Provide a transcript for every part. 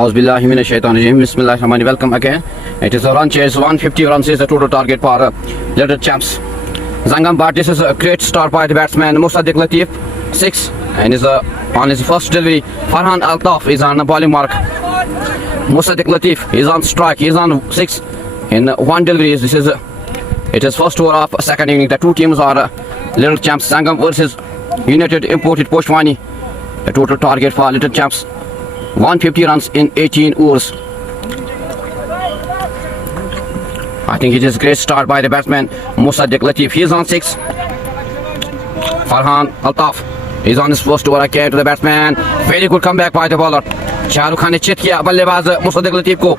Auzubillahi minash shaitanir rajim. Bismillahirrahmanirrahim. Welcome again. It is a run chase. 150 runs is the total target for Little Champs. Zangam, but this is a great start by the batsman Musaddiq Latif, 6, and is on his first delivery. Farhan Altaf is on the bowling mark. Musaddiq Latif is on strike. He is on 6 in one delivery. It is first over of second inning. The two teams are Little Champs Zangam versus United Imported Poshwani. The total target for Little Champs 150 runs in 18 overs. I think it is a great start by the batsman Musaddiq Latif. He is on 6. Farhan Altaf is on his first over again to the batsman. Very good comeback by the bowler. Shahrukh Khan ने चित किया बल्लेबाज मुसद्दिक लतीफ को.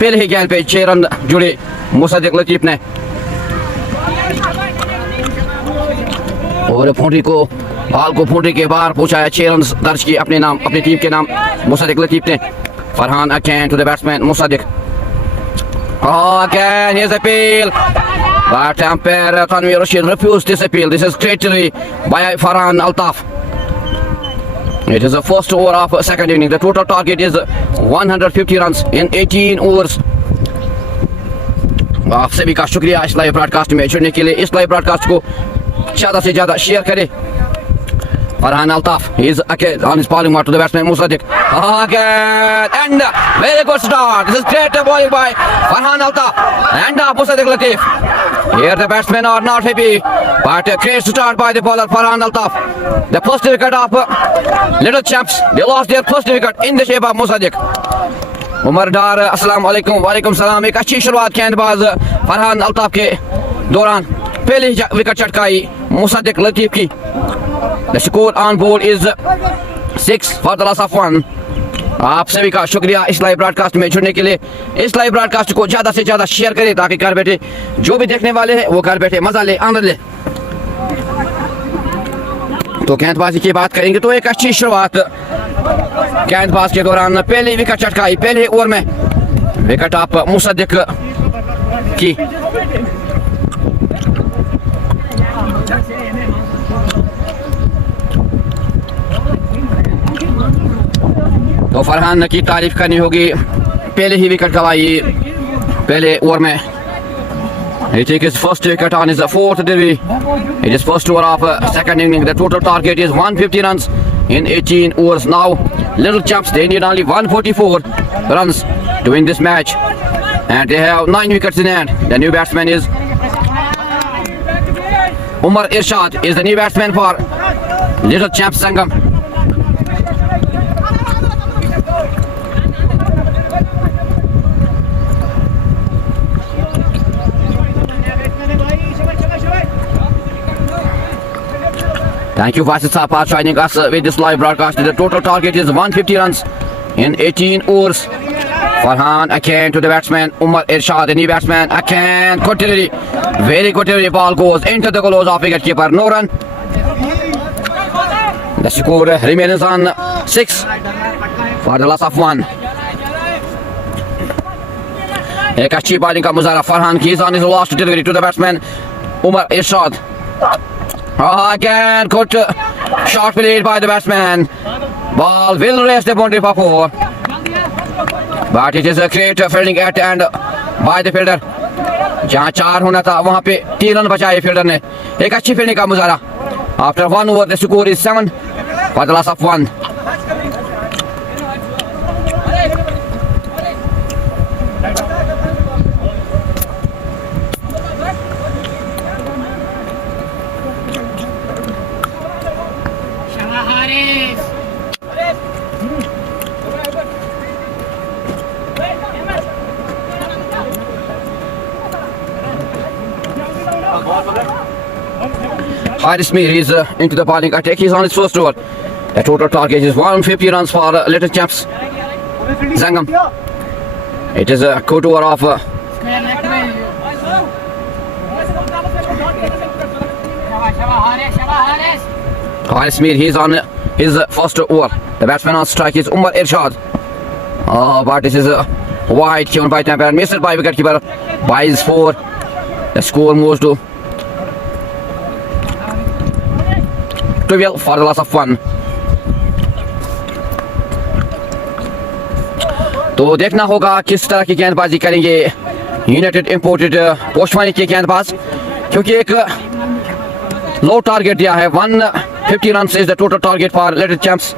पहले ही गेंद पे 6 run जुड़े मुसद्दिक लतीफ ने. और फुंडी को बॉल को फुंडी के बाहर पहुंचाया. 6 रन दर्ज किए अपने नाम, अपनी टीम के नाम मुसद्दिक लतीफ ने. Farhan again to the batsman Musaddiq. Again here's appeal, but umpire Tanveer Rashid refused this appeal. This is great delivery by Farhan Altaf. It is the first over of second inning. The total target is 150 runs in 18 overs. आप सभी का शुक्रिया इस live broadcast में जुड़ने के लिए. इस लाइव ब्रॉडकास्ट को ज़्यादा से ज़्यादा शेयर करें. Farhan Altaf is again on his bowling mark to the batsman Musaddiq. Again and very good start. This is great bowling by Farhan Altaf and Musaddiq Latif. Here the batsmen are not happy, but a great start by the bowler Farhan Altaf. The first wicket of Little Champs. They lost their first wicket in the shape of Musaddiq. Umar डार अस्सलाम वालेकुम. वालेकुम सलाम. एक अच्छी शुरुआत गेंदबाज फरहान अल्ताफ के दौरान पहले ही विकेट चटकाई मुसद्दिक लतीफ की. The score on board is 6 for the loss of 1. आप सभी का शुक्रिया इस लाइव ब्रॉडकास्ट में जुड़ने के लिए. इस लाइव ब्रॉडकास्ट को ज़्यादा से ज़्यादा शेयर करें ताकि घर बैठे जो भी देखने वाले हैं वो घर बैठे मजा ले, आनंद ले. तो गेंदबाजी की बात करेंगे तो एक अच्छी शुरुआत गेंदबाज के दौरान पहले विकेट चटकाई. पहले ओवर में विकेट आप मुसद्दिक की. तो फरहान की तारीफ करनी होगी. पहले ही विकेट गवाई पहले ओवर में. He takes his first wicket on his fourth delivery. It is first over of second inning. The total target is 150 runs in 18 overs. Now Little Champs, they need only 144 runs to win this match, and they have 9 wickets in hand. The new batsman is Umar Irshad is the new batsman for Little Champs Sangam. Thank you, Vasid Saab, for joining us with this live broadcast. The total target is 150 runs in 18 overs. Farhan again to the batsman Umar Irshad, the new batsman. Again, good delivery, very good delivery. Ball goes into the gloves of wicketkeeper. No run. The score remains on 6 for the loss of 1. एक अच्छी bowling का मुजाहरा फरहान की. on his last delivery to the batsman Umar Irshad. Again, good shot played by the batsman. Ball will raise the boundary for 4. But it is a great fielding at and by the fielder. जहाँ 4 होना था वहाँ पे 3 run बचाए fielder ने. एक अच्छी fielding का मुजाहरा. After 1 over, the score is 7 for the loss of 1. Haris Mir is into the bowling attack. He's on his first over. The total target is 150 runs for Little Champs Zangam. It is a good over of Haris Mir. He's on his first over. The batsman on strike is Umar Irshad. But this is a wide given by umpire, missed by wicketkeeper by his 4. The score moves to 12 for the loss of 1. तो देखना होगा किस तरह की गेंदबाजी करेंगे United imported पोशवानी के गेंदबाज, क्योंकि एक लो टारगेट दिया है। 150 run is the total target for little champs.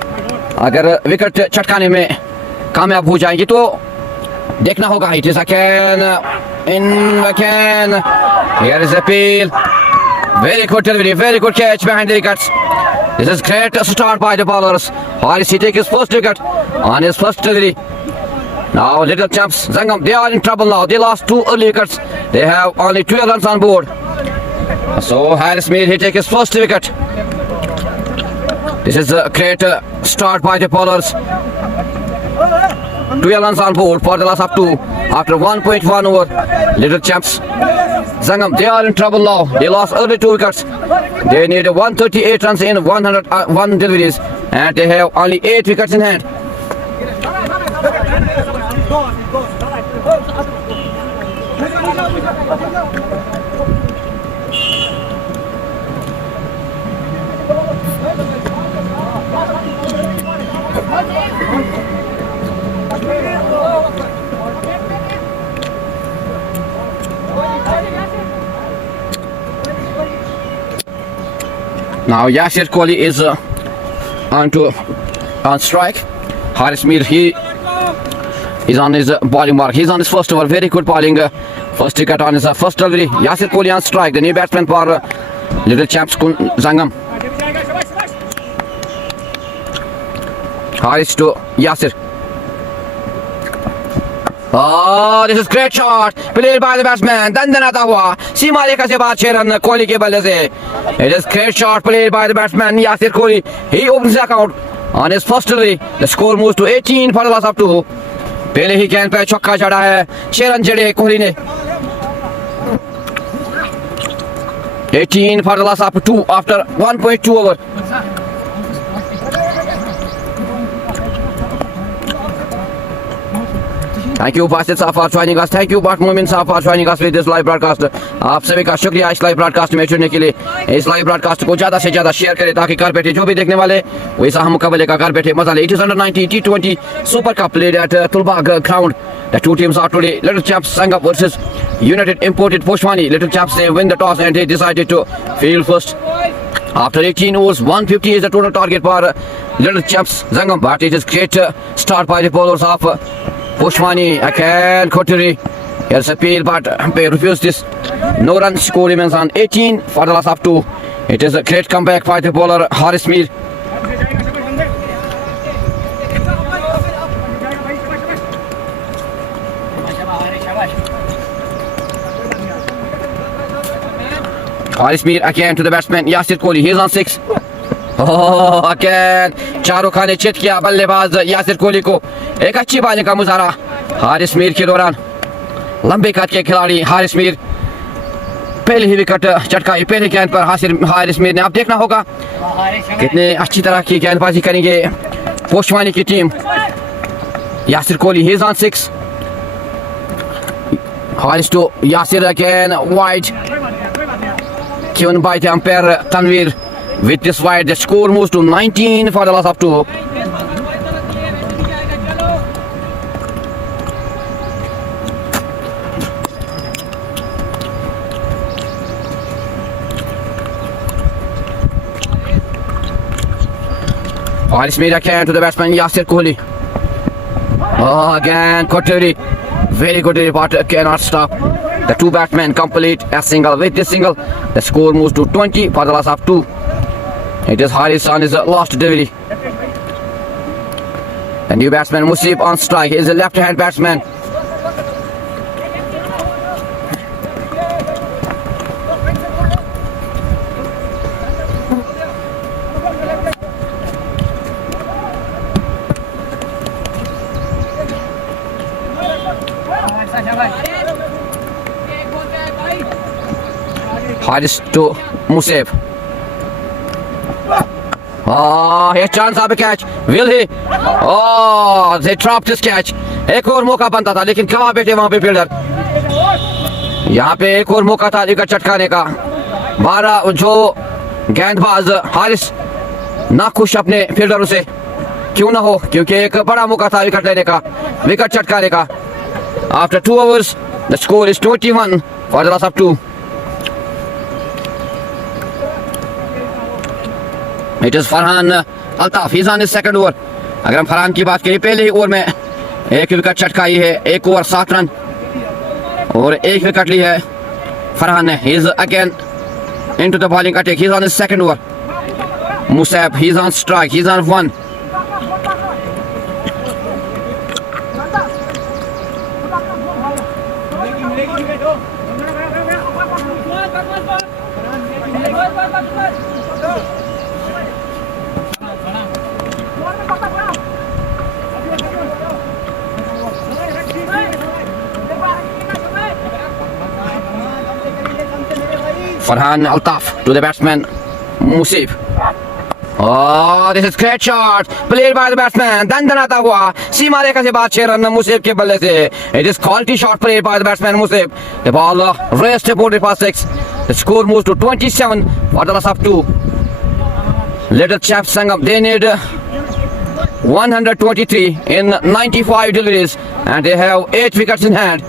अगर विकेट चटकाने में कामयाब हो जाएंगे तो देखना होगा। It is a can in can, here is appeal, very good delivery, very good catch behind the wickets. This is great start by the bowlers. Haris, he takes his first wicket on his first delivery. Now little champs Zangam, they are in trouble now. They lost 2 early wickets. They have only 12 runs on board. So Haris Mir, he takes his first wicket. This is a great start by the bowlers. 12 runs on board for the last up to after 1.1 over. Little champs Zangam, they are in trouble now. They lost early 2 wickets. They need 138 runs in 101 deliveries, and they have only 8 wickets in hand. Now Yasir Kohli is on strike. Haris Mir, he is on his bowling mark. He's on his first over. Very good bowling. First wicket on his first delivery. Yasir Kohli on strike. The new batsman for little champs Zangam. Haris to Yasir. Oh, this is great shot played by the batsman. दंदनाता हुआ सीमा रेखा से बाद 6 run Kohli के बल्ले से. It is great shot played by the batsman Yasir Kohli. He opens the account on his first delivery. The score moves to 18 for the last up to. पहले ही गेंद पे छक्का जड़ा है. 6 रन जड़े कोहली ने. 18 for the last up to after 1.2 over. Thank you Basit Saab for joining us. Thank you Bat Momin Saab for joining us with this live broadcast. आप सभी का शुक्रिया इस लाइव ब्रॉडकास्ट में जुड़ने के लिए. इस लाइव ब्रॉडकास्ट को ज़्यादा से ज़्यादा शेयर करें ताकि घर बैठे जो भी देखने वाले वैसा हम मुकाबले का घर बैठे मजा ले. It is under 19 T20 Super Cup played at Tulbagh ground. The two teams are today. Little Champs Sangam versus United Imported Poshwani. Little Champs, they win the toss and they decided to field first. After 18 overs, 150 is the total target for Little Champs Zangam. But it is great start by the bowlers of Poshwani. Again Koturi. Here's appeal, but umpire refused this. No run score remains on 18 for the last up to. It is a great comeback by the bowler Haris Mir. Haris Mir again to the batsman Yasir Kohli. He's on 6. Oh, again चारों खाने चित किया बल्लेबाज यासिर कोहली को. एक अच्छी bowling का मुजाहरा हारिस मीर के दौरान. लंबे कद के खिलाड़ी हारिस मीर पहले ही विकेट चटकाई पहले गेंद पर हारिस मीर ने. अब देखना होगा कितने अच्छी तरह की गेंदबाजी करेंगे पोशवानी की team. Yasir Kohli, he is on 6. Haris to Yasir again, wide given by the umpire Tanvir. With this wide, the score moves to 19 for the last up to. Haris made a can to the batsman Yasir Kohli. Oh, again Koturi. Very good, but cannot stop. The two batsmen complete a single. With this single, the score moves to 20 for the last up to. It is Haris on his last delivery. The new batsman Musib on strike. He is a left-hand batsman. Haris to Musib. Oh, here's chance of a catch. Will he? Oh, they dropped this catch. एक और मौका बनता था लेकिन कहाँ बैठे वहाँ पे फील्डर. यहाँ पे एक और मौका था विकेट चटकाने का. 12 जो गेंदबाज हारिस नाखुश अपने फील्डरों से. क्यों ना हो, क्योंकि एक बड़ा मौका था विकेट लेने का, विकेट चटकाने का. After 2 overs, the score is 21 for the loss of 2. It is Farhan Altaf. He's on his second over. अगर हम फरहान की बात करें, पहले ही ओवर में एक विकेट चटकाई है, 1 ओवर 7 रन और 1 विकेट ली है फरहान ने. He is again into the bowling attack. He's on his second over. Musab, he's on strike. He's on 1. Farhan Altaf to the batsman Musib. Oh, this is great shot played by the batsman. दंदनाता हुआ सीमा रेखा से बाद 6 run मुसीब के बल्ले से. It is quality shot played by the batsman Musib. The ball raced about past 6. The score moves to 27 for the loss of 2. Little chap Sangam, they need 123 in 95 deliveries and they have 8 wickets in hand.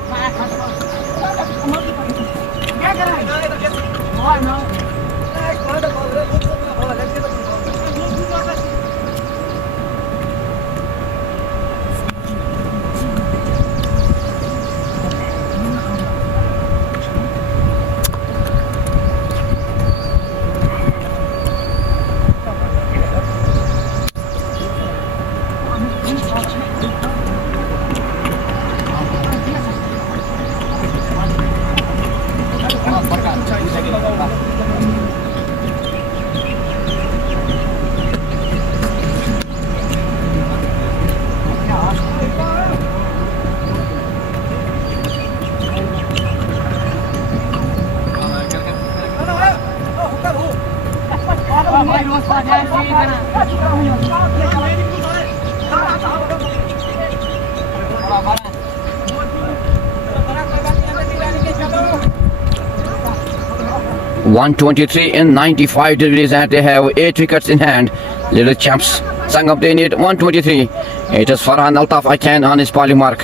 .123 in 95 degrees and they have 8 wickets in hand. Little champs Sangam, they need 123. It is Farhan Altaf again on his bowling mark.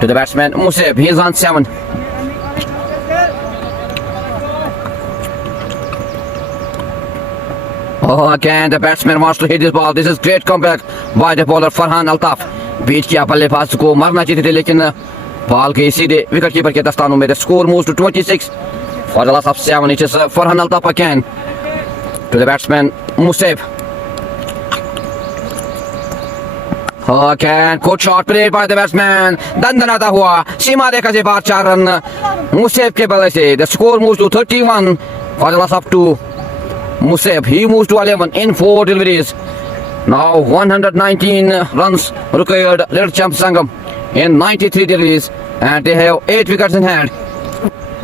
To the batsman Musib, he is on 7. Oh, again the batsman wants to hit this ball. This is great comeback by the bowler Farhan Altaf. बीच किया बल्लेबाज को मारना चाहिए थे लेकिन ball गई सीधे wicket keeper के दस्तानों में. The score moves to 26 for the loss of 7. It is Farhan Altaf again to the batsman Musib. Oh, again good shot played by the batsman. दंदनाता हुआ सीमा रेखा से बाहर 4 रन Musib के बल्ले से. The score moves to 31 for the loss of 2. Musib, he moves to 11 in 4 deliveries. Now 119 runs required Little Champ Sangam in 93 deliveries and they have 8 wickets in hand.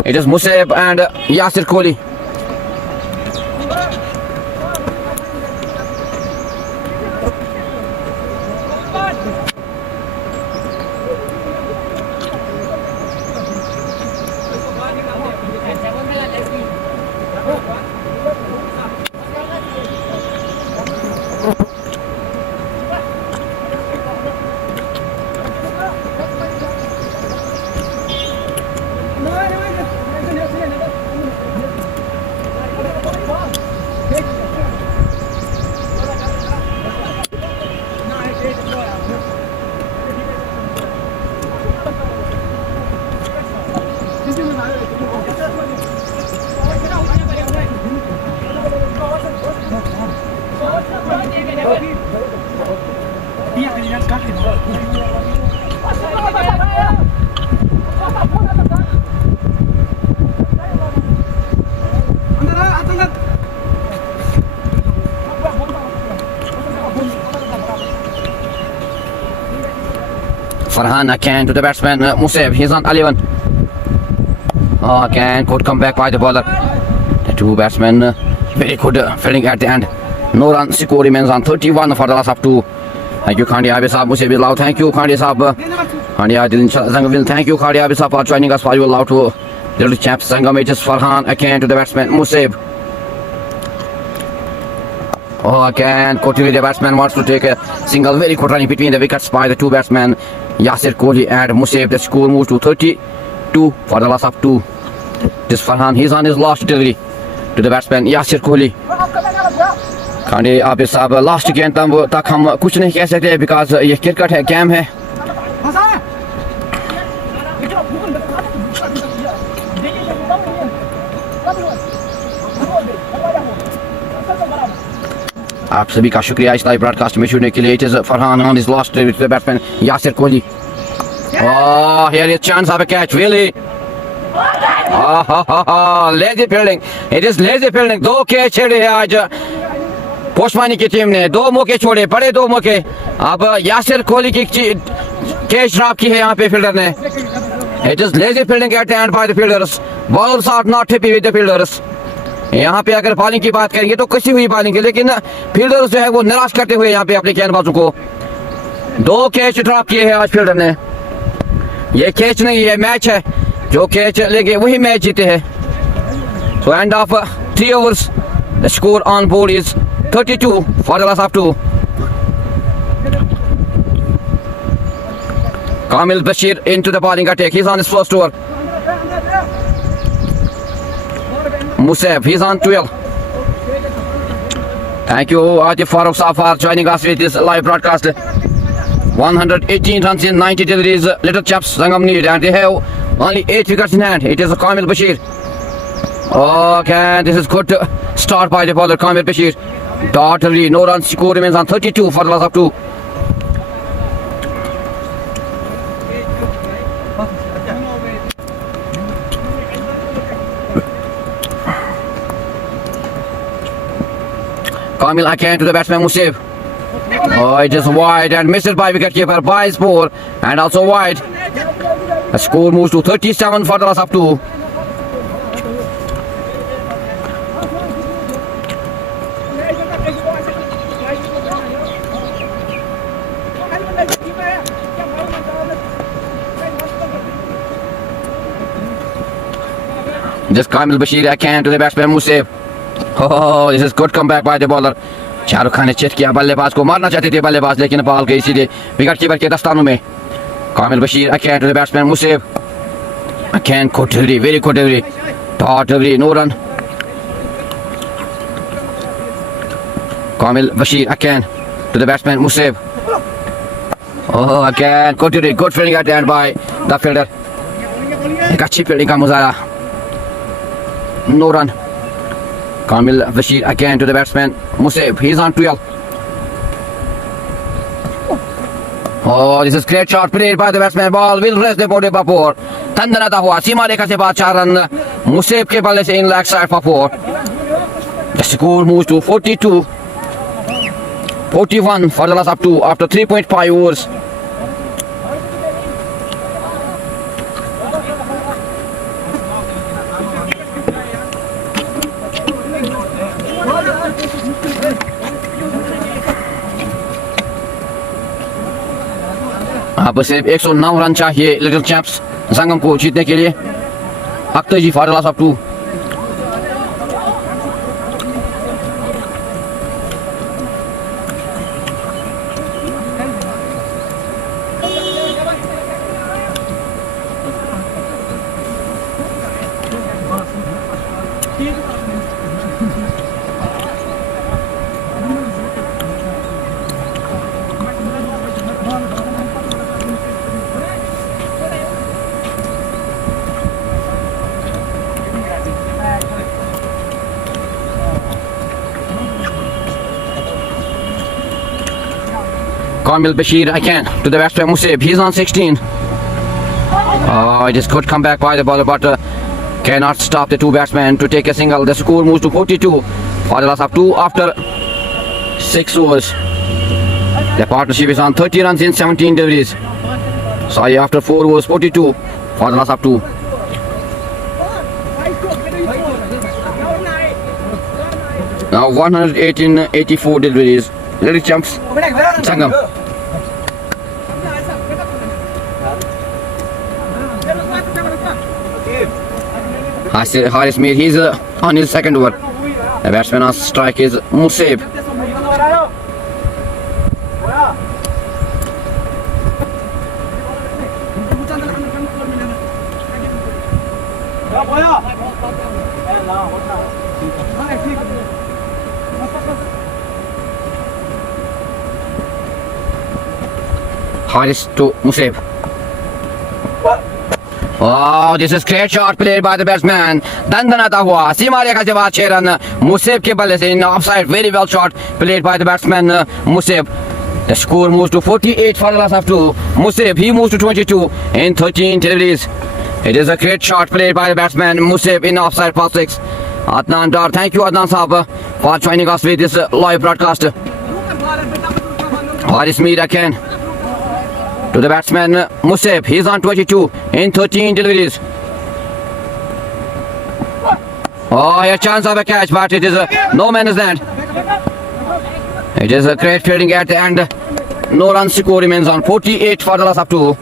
It is Musib and Yasir Kohli. Farhan again to the batsman Musib. He's on 11. Oh, again good comeback by the bowler. The two batsmen very good fielding at the end. No run. Score remains on 31 for the loss of 2. Thank you Khandi Abi Saab, Musib Lau. Thank you Khandi Saab. Khandi Adil Sangam. Thank you Khandi Abi Saab for joining us for your Lau to Little Champ Sangam. It is Farhan again to the batsman Musib. Oh, again, Kotili, the batsman wants to take a single, very good running between the wickets by the two batsmen, Yasir Kohli and Musab. The score moves to 32 for the loss of 2. This Farhan, he's on his last delivery to the batsman Yasir Kohli. खाने आप इस अब last गेंद तक हम कुछ नहीं कह सकते बिकॉज ये क्रिकेट है, गेम है. आप सभी का शुक्रिया इस लाइव ब्रॉडकास्ट में जुड़ने के लिए. It is Farhan on his last delivery to the batsman Yasir Kohli. Oh, here is chance of a catch, really. Lazy fielding. It is lazy fielding. 2 catch छेड़े हैं आज पोस्टमानी की टीम ने. 2 मौके छोड़े, बड़े 2 मौके. अब यासिर कोहली की कैच ड्रॉप की है यहाँ पे फील्डर ने. It is lazy fielding at the end by the fielders. Balls are not happy with the fielders. यहाँ पे अगर बॉलिंग की बात करेंगे तो कसी हुई बॉलिंग है, लेकिन फील्डर्स जो है वो निराश करते हुए यहाँ पे अपने गेंदबाजों को 2 कैच ड्रॉप किए हैं आज फील्डर ने. ये कैच नहीं, ये मैच है. जो कैच लेंगे वही मैच जीते हैं. So end of 3 overs, the score on board is 32 for the loss of 2. Kamil Bashir into the bowling attack. He's on his first over. Musab, he's on 12. Thank you, Atif Farooq Saab, for joining us with this live broadcast. 118 runs in 90 deliveries. Little chaps Sangam need, and they have only 8 wickets in hand. It is Kamil Bashir. Okay, this is good start by the bowler Kamil Bashir. Totally no runs. Score remains on 32 for the loss of 2. Kamil again to the batsman Musab. Oh, it is wide and missed by wicketkeeper by Spoor, and also wide. The score moves to 37 for the loss of 2. Just Kamil Bashir again to the batsman Musab. Oh, this is good comeback by the bowler. Shahrukh Khan ने check किया, बल्लेबाज को मारना चाहते थे बल्लेबाज, लेकिन ball गई सीधे विकेट कीपर के दस्तानों में. Kamil Bashir again to the batsman Musab. Again good delivery, very good delivery. Dot delivery, no run. Kamil Bashir again to the batsman Musab. Oh, again good delivery, good fielding at the end by the fielder. एक अच्छी fielding का मुजाहरा. No run. Kamil Bashir again to the batsman Musab. He's on 12. Oh, this is great shot played by the batsman. Ball will rest the body for 4. तंदनाता हुआ सीमा रेखा से बाद 4 run Musab के बल्ले से इन leg side for 4. The score moves to 42. 41 for the loss of 2 after 3.5 overs. अब सिर्फ 109 run चाहिए little champs संगम को जीतने के लिए. Akhtar ji for the loss of 2. Kamil Bashir again to the batsman Musab. He's on 16. Oh, it is good comeback by the bowler, but cannot stop the two batsmen to take a single. The score moves to 42 for the loss of 2 after 6 overs. The partnership is on 30 runs in 17 deliveries. Sorry, after 4 overs, 42 for the loss of 2. Now 118 84 deliveries. Little jumps. Sangam. Haris Mir, he's on his second over. The batsman on strike is Musab. Haris to Musib. Oh, this is great shot played by the batsman. Dandanata hua. Simare ka jawab 6 run. Musib ke balle se in offside. Very well shot played by the batsman Musib. The score moves to 48 for the loss of 2. Musib, he moves to 22 in 13 deliveries. It is a great shot played by the batsman Musib in offside for 6. Adnan Dar, thank you Adnan Saab for joining us with this live broadcast. Haris Mir again to the batsman Musib. He's on 22 in 13 deliveries. Oh, a chance of a catch, but it is no man's land. It is a great fielding at the end. No runs score remains on 48 for the loss of 2.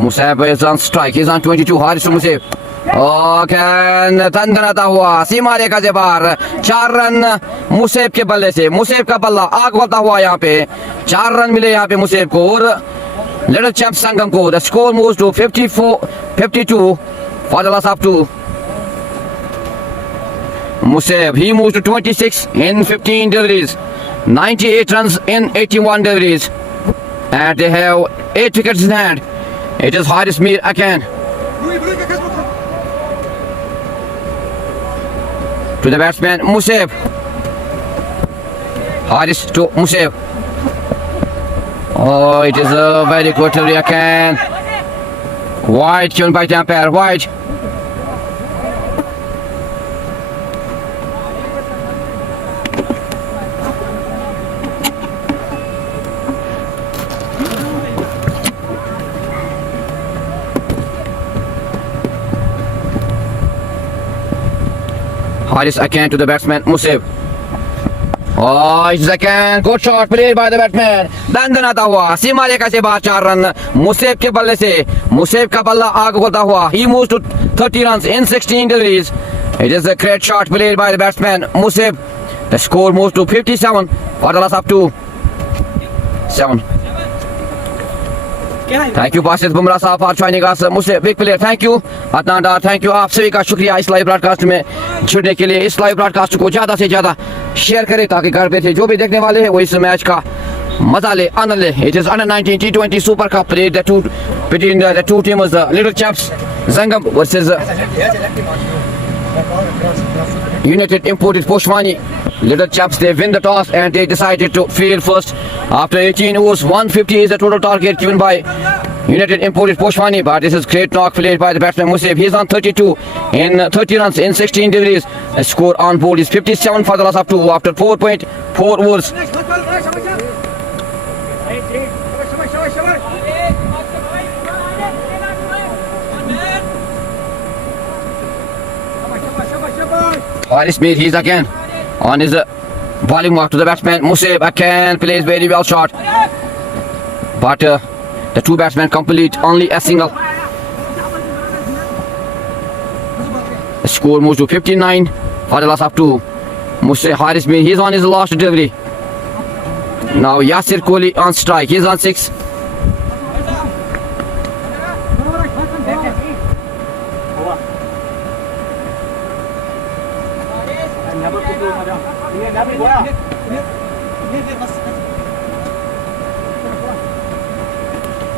Musab is on strike. He's on 22. Haris to Musab. Again, तंदनता हुआ सीमारे का जेबार 4 run मुसेब के बल्ले से. मुसेब का बल्ला आग बढ़ता हुआ यहाँ पे 4 रन मिले यहाँ पे मुसेब को और Little Champ Sangam ko. The score moves to 52 for the loss of 2. Musab, he moves to 26 in 15 deliveries. 98 runs in 81 deliveries. And they have 8 wickets in hand. It is Haris Mir again. To the batsman Musab. Haris to Musab. Oh, it is a very good delivery again. Wide given by the umpire. Wide. Haris again to the batsman Musab. Oh, it's again good shot played by the batsman. Dandanata hua. Simare ka se baad 4 run. Musab ke balle se. Musab ka balla aag bolta hua. He moves to 30 runs in 16 deliveries. It is a great shot played by the batsman Musab. The score moves to 57 for the loss of 2. 7. Thank you Basit Bumrah साहब for joining us. मुझसे big player. Thank you Adnan Dar. Thank you आप सभी का शुक्रिया इस live broadcast में जुड़ने के लिए. इस लाइव ब्रॉडकास्ट को ज़्यादा से ज़्यादा शेयर करें ताकि घर पे थे जो भी देखने वाले हैं वो इस मैच का मजा ले आनंद ले. It is under 19 T20 Super Cup played between the two teams, Little Champs Sangam versus United Imported Poshwani. Little Champs, they win the toss and they decided to field first. After 18 overs, 150 is the total target given by United Imported Poshwani. But this is great knock played by the batsman Musab. He's on 32 in 30 runs in 16 deliveries. The score on board is 57 for the loss of 2 after 4.4 overs. Haris Mir, he's again on his bowling mark to the batsman Musab. Again plays very well shot, but the two batsmen complete only a single. The score moves to 59 for the loss of 2. Musab, Haris Mir, he's on his last delivery. Now Yasir Kohli on strike. He's on 6.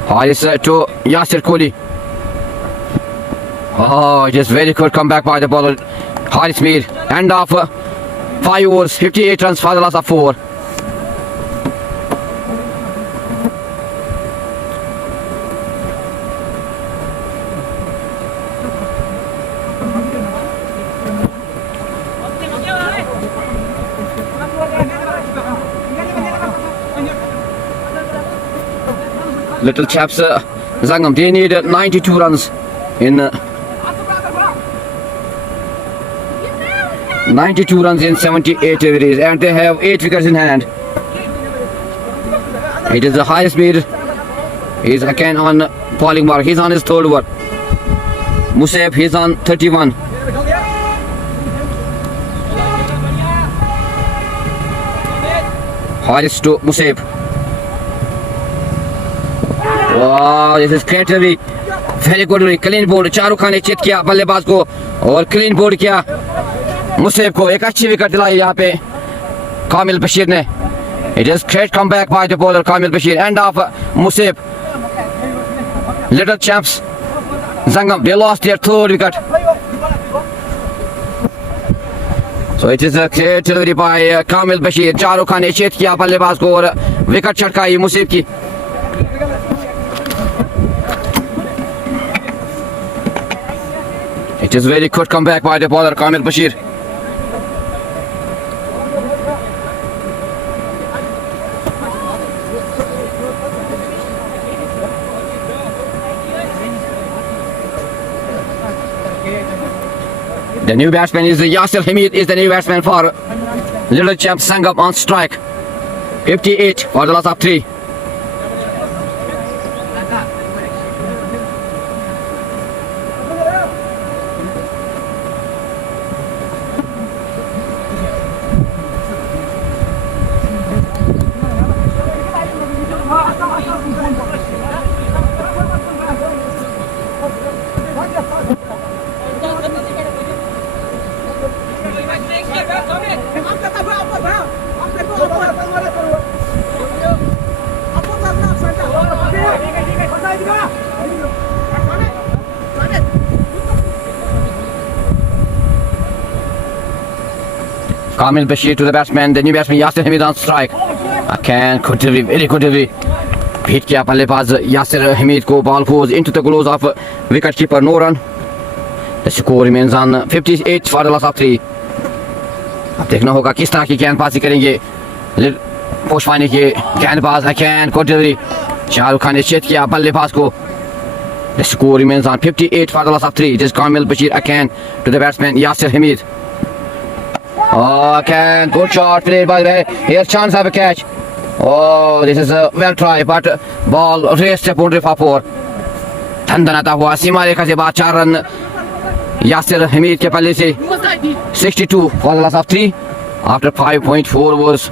Haris to Yasir Kohli. Oh, it is very good comeback by the bowler Haris Mir. End of 5 overs, 58 runs for the loss of 4. Little Chaps Sangam, they need 92 runs in 92 runs in 78 deliveries and they have 8 wickets in hand. It is the highest speed. He's again on bowling mark. He's on his third over. Musab, he's on 31. Haris to Musab. Wow, this is great delivery very good clean bowled, Shahrukh Khan ने chit किया बल्लेबाज को और clean bowled किया मुसेब को। एक अच्छी wicket दिलाई यहाँ पे कामिल बशीर ने। It is great comeback by the bowler Kamil Bashir. End of Museb, little champs Zangam, they lost their third wicket. So it is a great delivery by Kamil Bashir. Shahrukh Khan ने चेत किया बल्लेबाज को और विकेट छटकाई मुसीब की। It is very good comeback by the bowler Kamil Bashir. The new batsman is Yasir Hamid is the new batsman for Little Champ Sangam on strike. 58 for the loss of 3. Kamil Bashir to the batsman, the new batsman Yasir Hamid on strike. Again, good delivery, very good delivery. Beat kiya ballebaz Yasir Hamid ko, ball goes into the gloves of wicket keeper, no run. The score remains on 58 for the loss of 3. अब देखना होगा किस तरह की गेंदबाजी करेंगे पोशवानी के गेंदबाज। Again good delivery, Shahrukh Khan ने चेत किया बल्लेबाज को। The score remains on 58 for the loss of 3. It is Kamil Bashir again to the batsman Yasir Hamid. Oh, again, good shot played by the way. Here's chance of a catch. Oh, this is a well try, but ball raced the boundary for 4. धंधनाता हुआ सीमा रेखा से बाद 4 run Yasir Hamid के पल्ले से। 62 for the loss of 3 after 5.4 overs.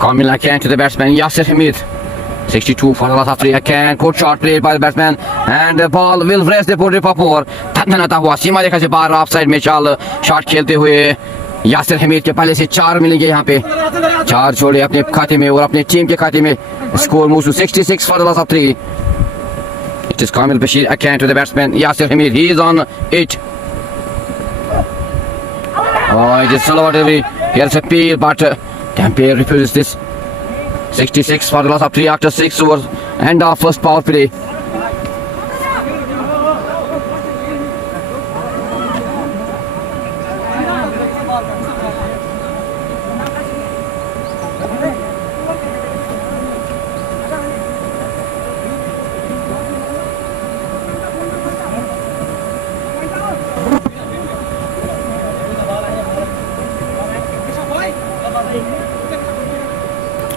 Kamil again to the batsman Yasir Hamid. 62 for the loss of 3. Again, good shot played by the batsman and the ball will raise the boundary for 4. धंधनाता हुआ सीमा रेखा से बाहर of side में shot खेलते हुए यासिर हमीद के पहले से 4 मिलेंगे यहाँ पे। 4 छोड़े अपने खाते में और अपने टीम के खाते में। Score moves to 66 for the loss of 3. It is Kamil Bashir again to the batsman Yasir Hamid. He is on 8. Oh, it is slow delivery. Here's a peel, but Dampier refuses this. 66 for the loss of 3 after 6 overs and our first power play.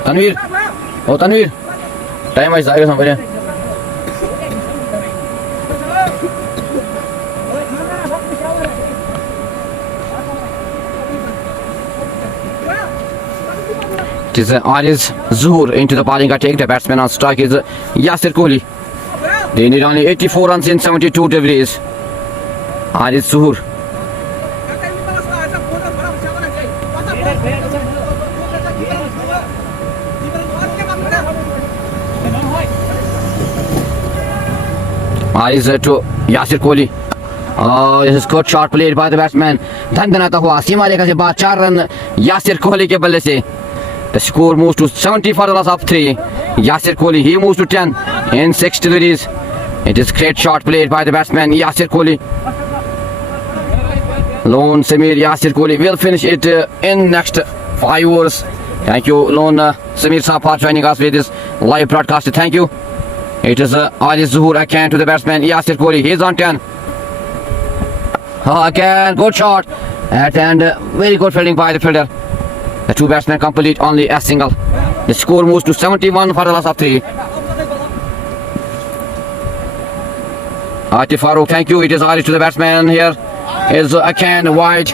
Tanvir, oh Tanvir, time wise आएगा समझ It is Ariz Zuhur into the bowling attack. The batsman on strike is Yasir Kohli. They need only 84 runs in 72 deliveries. Ariz Zuhur. Ariz to Yasir Kohli. Oh, this is good shot played by the batsman. धंधनाता हुआ सीमा रेखा से बाद 4 run Yasir Kohli के बल्ले से. The score moves to 70 for the loss of 3. Yasir Kohli, he moves to 10 in 6 deliveries. It is great shot played by the batsman Yasir Kohli. Lone Samir Yasir Kohli will finish it in next 5 overs. Thank you, Lone Samir Saab, for joining us with this live broadcast. Thank you. It is Ariz Zuhur again to the batsman Yasir Kohli. He is on 10. Again, good shot. And very good fielding by the fielder. The two batsmen complete only a single. The score moves to 71 for the loss of 3. Atif Farooq, thank you. It is Ariz to the batsman here. Is again wide.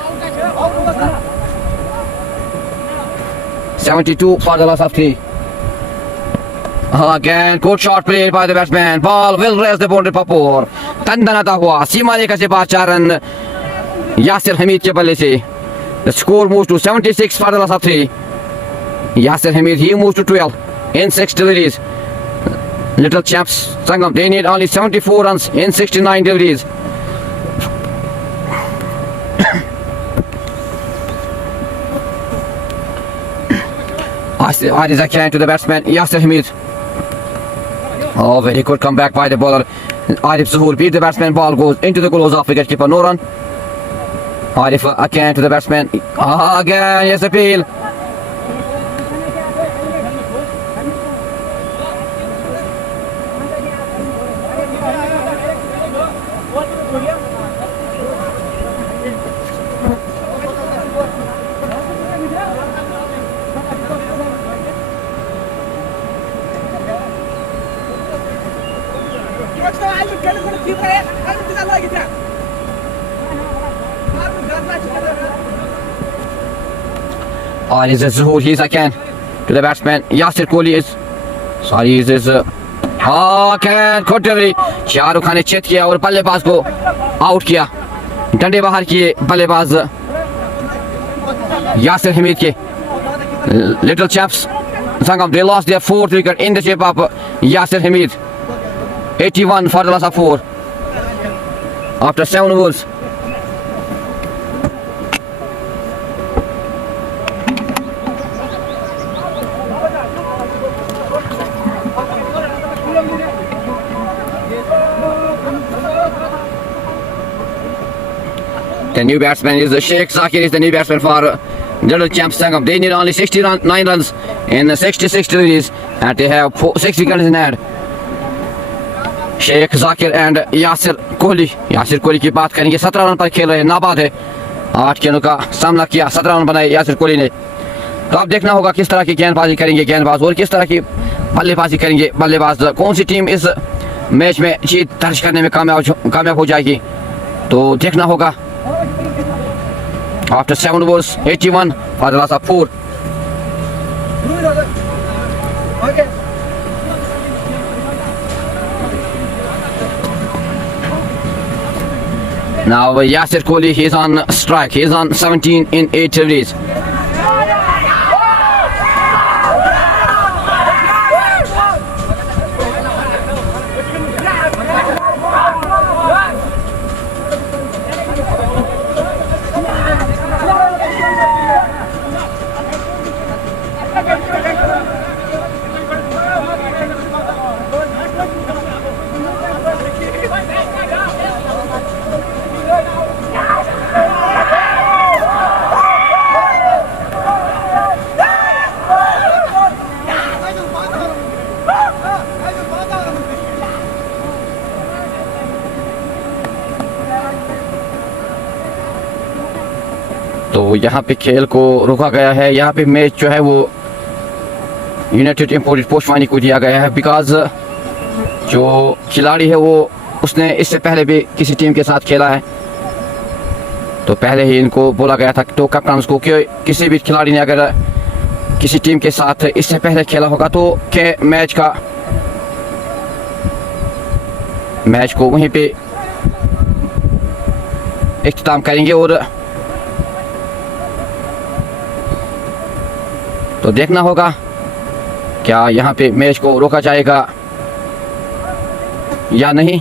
72 for the loss of 3. Again, good shot played by the batsman. Ball will raise the boundary for 4. तंदनाता हुआ सीमा रेखा से बाद 4 run Yasir Hamid के बल्ले से. The score moves to 76 for the loss of 3. Yasir Hamid, he moves to 12 in 6 deliveries. Little Champs Sangam, they need only 74 runs in 69 deliveries. Ariz again to the batsman Yasir Hamid. Oh, very good comeback by the bowler. Arif Zuhur beat the batsman, ball goes into the gloves of wicketkeeper, no run. Arif again to the batsman. Again, yes, appeal. Ariz Zuhur, he's again to the batsman Yasir Kohli is sorry is again good delivery. Shahrukh Khan ने चेत किया और बल्लेबाज को out किया. डंडे बाहर किए बल्लेबाज Yasir Hamid के. Little Chaps Sangam, they lost their 4th wicket in the shape of Yasir Hamid. 81 for the loss of 4 after 7 overs. The new batsman is Sheikh Zakir, is the new batsman for Little Champs Sangam. They need only 69 runs in 66 deliveries and they have 6 wickets in hand. Sheikh Zakir and Yasir Kohli. Yasir Kohli की बात करेंगे. 17 run पर खेल रहे हैं, नाबाद है. 8 गेंदों का सामना किया, 17 रन बनाए यासिर कोहली ने. तो अब देखना होगा किस तरह की गेंदबाजी करेंगे गेंदबाज और किस तरह की बल्लेबाजी करेंगे बल्लेबाज. कौन सी टीम इस मैच में जीत दर्ज करने में कामयाब हो जाएगी, तो देखना होगा. After 7 overs, 81 for the loss of 4. Now Yasir Kohli, he is on strike. He is on 17 in 8 deliveries. तो यहाँ पे खेल को रोका गया है. यहाँ पे मैच जो है वो यूनाइटेड इंपोर्टेड पोस्टवानी को दिया गया है, बिकॉज जो खिलाड़ी है वो उसने इससे पहले भी किसी टीम के साथ खेला है, तो पहले ही इनको बोला गया था तो कप्तान को कि किसी भी खिलाड़ी ने अगर किसी टीम के साथ इससे पहले खेला होगा तो के मैच को वहीं पे इख्तिताम करेंगे। और तो देखना होगा क्या यहाँ पे मैच को रोका जाएगा या नहीं,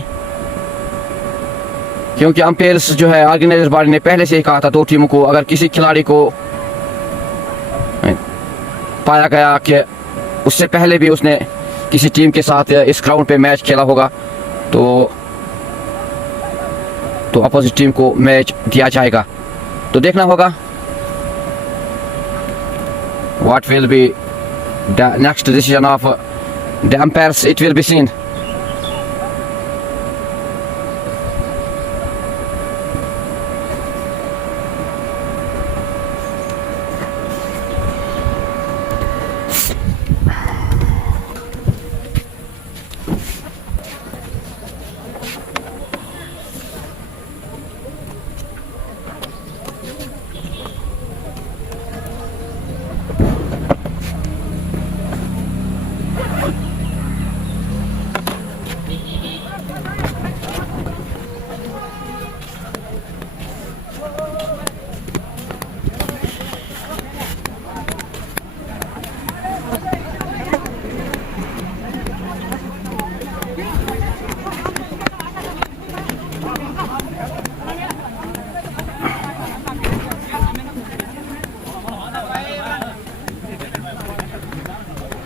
क्योंकि अंपायर्स जो है ऑर्गेनाइजर बॉडी ने पहले से ही कहा था दो टीमों को अगर किसी खिलाड़ी को पाया गया कि उससे पहले भी उसने किसी टीम के साथ इस ग्राउंड पे मैच खेला होगा तो अपोजिट टीम को मैच दिया जाएगा। तो देखना होगा what will be the next decision of the umpires, it will be seen.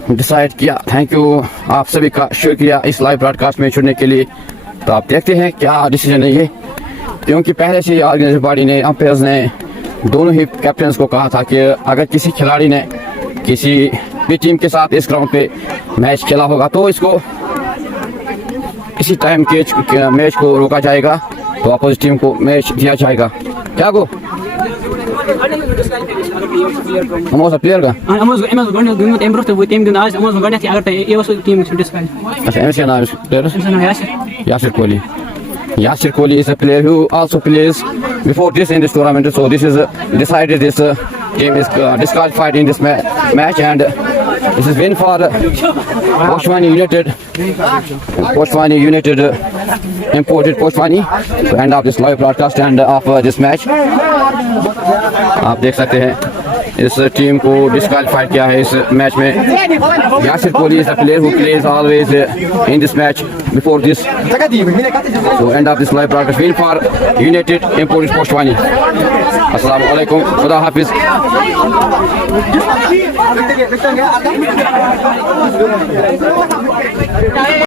Decide किया। थैंक यू आप सभी का शुक्रिया इस लाइव ब्रॉडकास्ट में जुड़ने के लिए। तो आप देखते हैं क्या डिसीजन है ये, क्योंकि पहले से ऑर्गेनाइजर बॉडी ने अंपायर्स ने दोनों ही कैप्टन को कहा था कि अगर किसी खिलाड़ी ने किसी भी टीम के साथ इस ग्राउंड पे मैच खेला होगा तो इसको इसी टाइम के मैच को रोका जाएगा, तो अपोजिट टीम को मैच दिया जाएगा। क्या गो प्लेयर का Yasir Kohli. Yasir Kohli is a player who also plays before this in this tournament. So this is decided this game is disqualified in this match, and this is win for Poshwani United. Poshwani United imported Poshwani to end of this live broadcast and of this match. आप देख सकते हैं इस team को disqualified किया है इस match में। Yasir Kohli is a player who plays always in this match before this. So end of this live broadcast win for United Imported Poshwani. Assalamu alaikum. Khuda Hafiz.